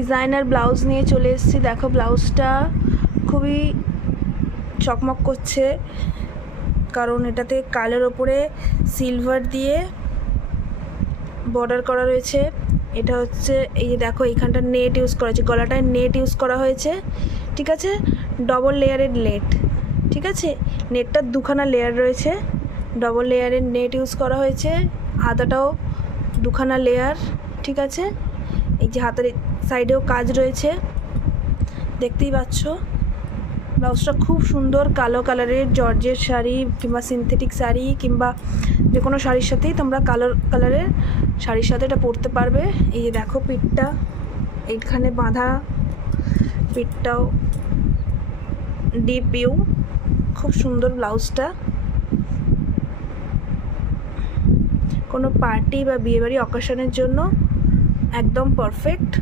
Designer blouse নিয়ে চলে এসেছি। দেখো ব্লাউজটা খুবই চকমক করছে, কারণ এটাতে কালের ওপরে সিলভার দিয়ে বর্ডার করা রয়েছে। এটা হচ্ছে এই যে দেখো এইখানটা নেট ইউজ করা হয়েছে, গলাটায় নেট ইউজ করা হয়েছে, ঠিক আছে। ডবল লেয়ারের নেট, ঠিক আছে। নেটটা দুখানা লেয়ার রয়েছে, ডবল লেয়ারের নেট ইউজ করা হয়েছে। হাতাটাও দুখানা লেয়ার, ঠিক আছে। এই যে হাতের সাইডেও কাজ রয়েছে, দেখতেই পাচ্ছ। ব্লাউজটা খুব সুন্দর, কালো কালারের জর্জের শাড়ি কিংবা সিনথেটিক শাড়ি কিংবা যে কোনো শাড়ির সাথেই তোমরা কালো কালারের শাড়ির সাথে এটা পরতে পারবে। এই যে দেখো পিঠটা এইখানে বাঁধা, পিঠটাও ডিপ ইউ, খুব সুন্দর ব্লাউজটা। কোনো পার্টি বা বিয়েবাড়ি অকেশনের জন্য একদম পারফেক্ট।